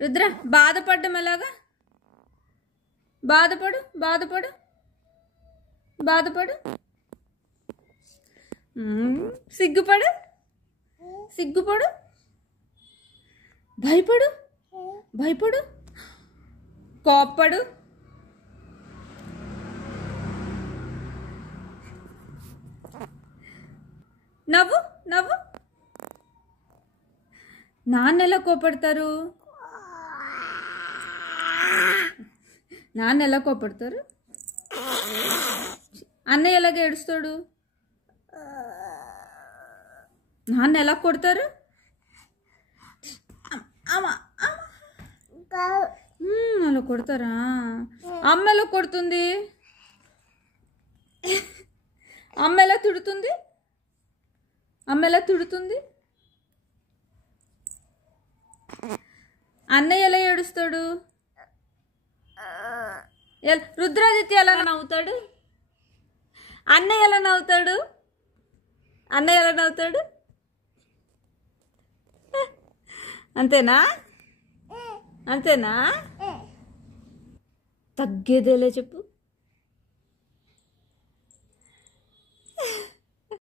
రుద్ర బాధపడ్డం ఎలాగా? బాధపడు బాధపడు బాధపడు, సిగ్గుపడు సిగ్గుపడు, భయపడు భయపడు, కోప్పడు, నవ్వు నవ్వు. నాన్న ఎలా కోపడతారు? నాన్న ఎలా కోపడతారు? అన్నయ్య ఎలాగ ఏడుస్తాడు? నాన్న ఎలా కొడతారు? అలా కొడతారా? అమ్మ ఎలా కొడుతుంది? అమ్మ ఎలా తిడుతుంది? అమ్మ ఎలా తిడుతుంది? అన్నయ్య ఎలా ఏడుస్తాడు? రుద్రాదిత్య ఎలా నవ్వుతాడు? అన్నయ్య ఎలా నవ్వుతాడు? అన్నయ్య ఎలా నవ్వుతాడు? అంతేనా? అంతేనా? తగ్గేదేలే చెప్పు.